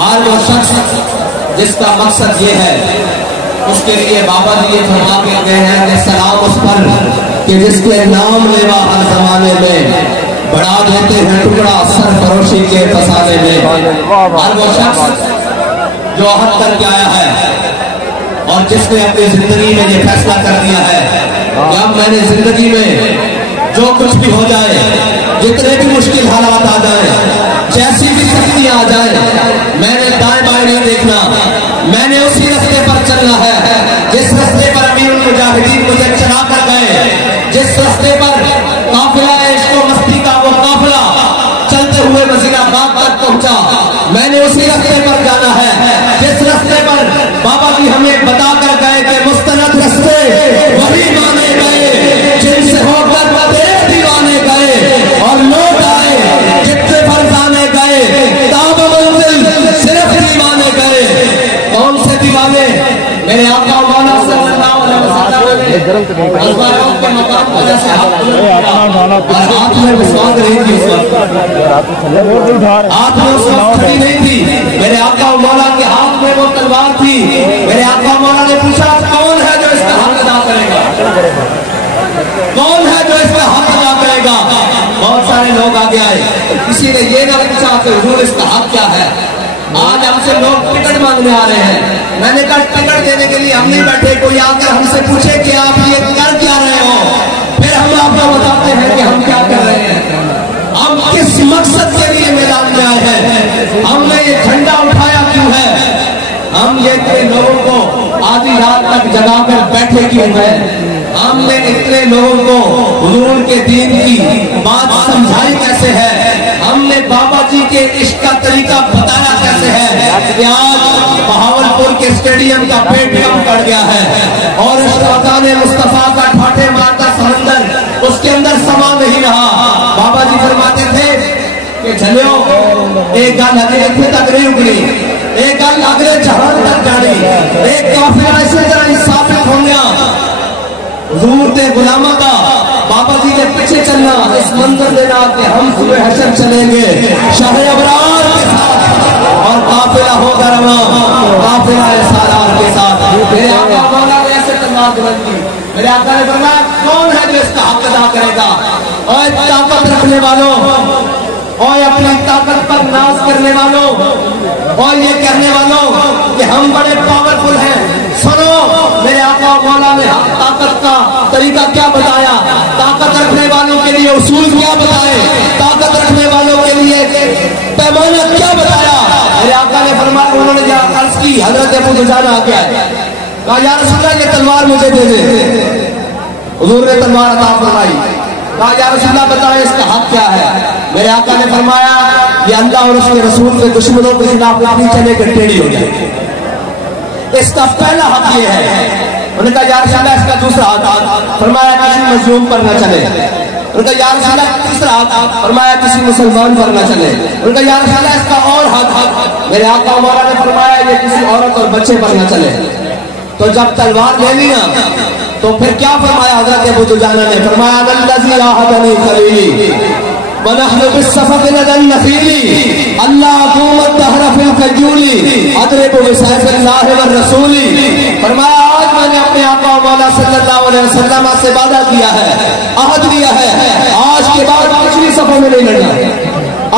آج وہ شخص جس کا مقصد یہ ہے، اس کے لیے بابا جی یہ فرما کے گئے ہیں کہ سلام اس پر کہ جس کے نام لیوا ہر زمانے میں بڑھا دیتے ہیں ٹکڑا سر فروشی کے فسانے میں۔ ہر وہ شخص جو عہد کر کے آیا ہے اور جس نے اپنی زندگی میں یہ فیصلہ کر دیا ہے کہ اب میں نے زندگی میں جو کچھ بھی ہو جائے، جتنے بھی مشکل حالات آ جائیں، جیسی بھی سختیاں آ جائیں، میں نے دائیں بائیں نہیں دیکھنا، میں نے اسی رستے پر چلنا ہے جس رستے پر امیر المجاہدین مجھے چلا کر گئے، جس رستے پر قافلہ عشق و مستی کا وہ قافلہ چلتے ہوئے وزیر آباد تک پہنچا، میں نے اسی رستے پر جانا ہے جس رستے پر بابا جی ہمیں بتا کر گئے کہ مستند رستے وہی مانے گئے جن سے ہو کر دیکھ دیوانے گئے اور لوٹ آئے جتنے فرزانے گئے، تاب منزل صرف دیوانے گئے۔ کون سے دیوانے؟ میرے آقا مولا صلی اللہ علیہ وسلم ازواجوں کے مقام پر جیسے ہاتھ میں مسواک نہیں تھی اس وقت، ہاتھ میں اس وقت کھڑی نہیں تھی، میرے آقا مولا کے ہاتھ میں وہ تلوار تھی۔ میرے آقا مولا نے پوچھا کون ہے جو اس کا حق ادا کرے گا، کون ہے جو اس کا حق ادا کرے گا؟ بہت سارے لوگ آگے آئے، کسی نے یہ نہ پوچھا کہ حضور اس کا حق کیا ہے۔ آج ہم سے لوگ ٹکٹ مانگنے آ رہے ہیں، میں نے کہا ٹکٹ دینے کے لیے ہم نہیں بیٹھے، کوئی آ کر ہم سے پوچھے کہ آپ یہ کر کیا رہے ہو، پھر ہم آپ کو بتاتے ہیں کہ ہم کیا کر رہے ہیں، ہم کس مقصد کے لیے میدان میں آئے ہیں، ہم نے یہ جھنڈا اٹھایا کیوں ہے، ہم یہ اتنے لوگوں کو آدھی رات تک جگا کر بیٹھے کیوں ہیں، ہم نے اتنے لوگوں کو حضور کے دین کی بات سمجھائی کیسے ہے، ہم نے بابا جی کے عشق کا طریقہ بتایا کیسے ہے کہ آج بہاولپور کے اسٹیڈیم کا پیٹ کم کر گیا ہے اور اشتاقان مصطفیٰ کا ٹھاٹھے مارتا سمندر اس کے اندر سما نہیں رہا۔ بابا جی فرماتے تھے کہ جھلیو ایک گل اگلے اتنے تک نہیں اگلی، ایک گل اگلے جہان تک جانی، ایک قافلہ اسی طرح ہی ثابت ہو گیا حضور تے غلامہ کا بابا جی کے پیچھے چلنا، اس منظر دینا کہ ہم صبح حشر چلیں گے شاہ ابرار کے ساتھ اور قافلہ ہوگا رواں قافلہ سالار کے ساتھ۔ میرے آقا مولا نے ایسے تلوار بلند کی، میرے آقا نے فرمایا کون ہے جو اس کا حق ادا کرے گا؟ اور طاقت رکھنے والوں اور اپنی طاقت پر ناز کرنے والوں اور یہ کہنے والوں کہ ہم بڑے پاورفل ہیں، سنو میرے آقا مولا نے طاقت کا طریقہ کیا بتایا، طاقت رکھنے والوں کے لیے اصول کیا بتائے، طاقت رکھنے والوں کے لیے پیمانہ کیا بتایا۔ میرے آقا نے فرمایا، انہوں نے جہاں عرض کی حضرت ابو دجانہ آ گیا ہے، کہا یا رسول اللہ یہ تلوار مجھے دے دے، حضور نے تلوار عطا فرمائی، کہا یا رسول اللہ بتائیں اس کا حق کیا ہے۔ میرے آقا نے فرمایا یہ اللہ اور اس کے رسول کے دشمنوں کے خلاف اپنی چلے کر ٹیڑھی ہو جائے، اس کا پہلا حق یہ ہے۔ انہوں نے کہا یا رسول اللہ اس کا دوسرا حق، فرمایا کسی مظلوم پر نہ چلے۔ انہوں نے کہا یا رسول اللہ تیسرا حق، فرمایا کسی مسلمان پر نہ چلے۔ انہوں نے کہا یا رسول اللہ اس کا اور حق، میرے آقا مولا نے فرمایا یہ کسی عورت اور بچے پر نہ چلے۔ تو جب تلوار لے لیا تو پھر کیا فرمایا حضرت ابو دجانہ نے؟ فرمایا الذی عاہدنی خلیلی ونحن بالصفق لدى النخيل اللہ قوم الدہر فی الفجول اضرب بسیف اللہ والرسول۔ فرمایا آج میں نے اپنے آقا مولا صلی اللہ علیہ وسلم سے وعدہ کیا ہے، عہد لیا ہے، آج کے بعد پچھلی صفوں میں نہیں لڑنا،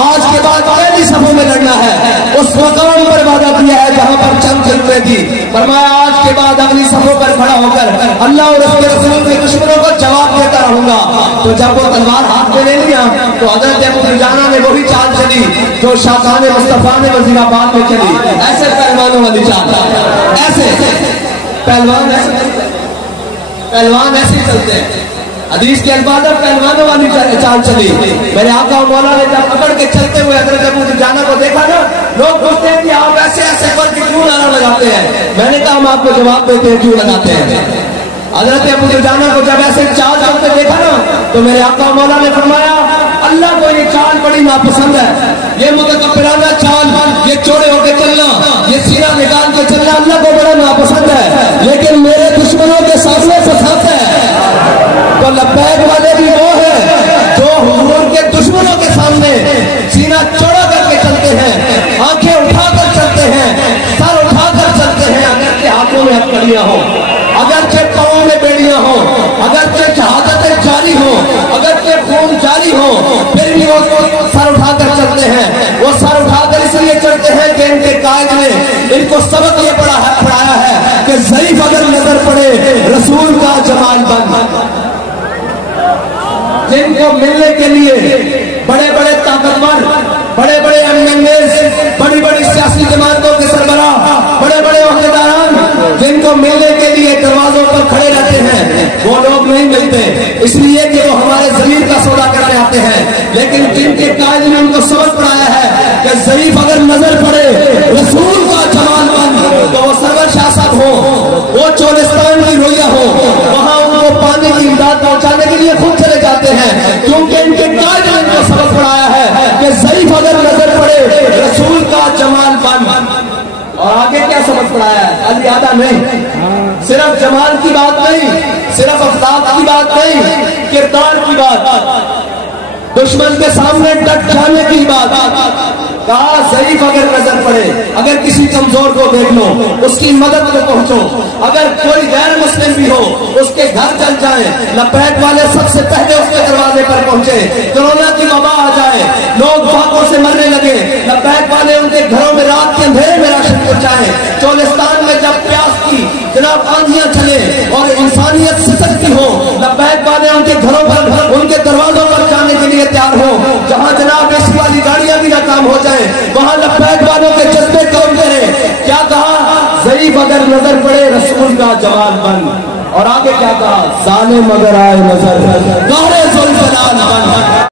آج کے بعد پہلی صفوں میں لڑنا ہے۔ اس مقام پر وعدہ کیا ہے جہاں پر چند خلوتیں تھی، فرمایا آج کے بعد اگلی صفوں پر کھڑا ہو کر اللہ اور اس کے رسول کے دشمنوں کو جواب دیتا رہوں گا۔ تو جب وہ تلوار ہاتھ میں لے لیا تو حضرت ابو دجانہ نے وہی چال چلی جو شاہجہاں مصطفیٰ نے وزیر آباد میں چلی، ایسے پہلوانوں والی چال، ایسے پہلوان ایسے چلتے ہیں، حدیث کے الفاظ پہلوانوں والی چال چلی۔ میرے آقا مولا نے جب پکڑ کے چلتے ہوئے حضرت ابو دجانہ کو دیکھا نا، لوگ پوچھتے ہیں کہ آپ ایسے ایسے کر کے کیوں نعرہ لگاتے ہیں؟ میں نے کہا ہم آپ کو جواب دیتے ہیں کیوں لگاتے ہیں۔ حضرت ابو دجانہ کو جب ایسے چال چلتے دیکھا نا تو میرے آقا مولا نے فرمایا اللہ کو یہ چال بڑی ناپسند ہے، یہ متکبرانہ چال، یہ چوڑے ہو کے چلنا، یہ سینہ نکال کے چلنا اللہ کو بڑا ناپسند ہے، لیکن میرے دشمنوں کے سامنے پسند ہے۔ تو لبیک والے بھی وہ ہیں جو حضور کے دشمنوں کے سامنے سینہ چوڑا کر کے چلتے ہیں، آنکھیں اٹھا کر چلتے بیڑیاں ہوں، اگرچہ پاؤں میں بیڑیاں ہوں، اگرچہ شہادتیں جاری ہوں، اگرچہ خون جاری ہو، پھر بھی وہ سر اٹھا کر چلتے ہیں۔ وہ سر اٹھا کر اس لیے چلتے ہیں کہ ان کے قائد نے ان کو سبق یہ پڑھایا ہے کہ ضعیف اگر نظر پڑے رسول کا جمال بن۔ جن کو ملنے کے لیے بڑے بڑے طاقتور، بڑے بڑے MLAs، بڑی بڑی سیاسی جماعتوں کے سربراہ، بڑے بڑے عہدیداران جن کو ملنے کے لیے دروازوں پر کھڑے رہتے ہیں، وہ لوگ نہیں ملتے، اس لیے کہ وہ ہمارے ضمیر کا سودا کرنے آتے ہیں۔ لیکن جن کے قائد نے ان کو سبق پڑھایا ہے کہ ضعیف اگر نظر پڑے رسول کا جمال بن، تو وہ سرور شاہ صاحب ہو، وہ چولستان کی رویا ہو، وہاں ان کو پانی کی امداد پہنچانے کے لیے خود چلے جاتے ہیں، کیونکہ ان کے قائد نے ان کو سبق پڑھایا ہے کہ ضعیف اگر نظر پڑے رسول کا جمال بن۔ اور آگے کیا سبق پڑھایا ہے؟ الیادہ نہیں، صرف جمال کی بات نہیں، صرف اخلاق کی بات نہیں، کردار کی بات، دشمن کے سامنے ڈٹ جانے کی بات۔ کہا ضعیف اگر نظر پڑے، اگر کسی کمزور کو دیکھ لو، اس کی مدد میں پہنچو، اگر کوئی غیر مسلم بھی ہو اس کے گھر چل جائیں، لپیٹ والے سب سے پہلے اس کے دروازے پر پہنچے، کورونا کی وبا آ جائے، لوگ فاقوں سے مرنے لگے، لپیٹ والے ان کے گھروں میں رات کے اندھیرے میں راشن پہنچائیں۔ چولستان میں جب پیاس کی جناب آندھیاں چلے اور انسانیت سسکتی ہو، لپیٹ والے ان کے گھروں پر، ان کے دروازوں پر جانے کے لیے تیار ہو۔ جہاں جناب ایسی والی گاڑیاں بھی ناکام ہو جائیں، وہاں لپیٹ والوں کے جذبے کام کریں۔ کیا کہا؟ ضعیف اگر نظر پڑے رسول کا جمال بن۔ اور آگے کیا کہا؟ ظالم اگر آئے نظر گہرے ذوالجلال بن۔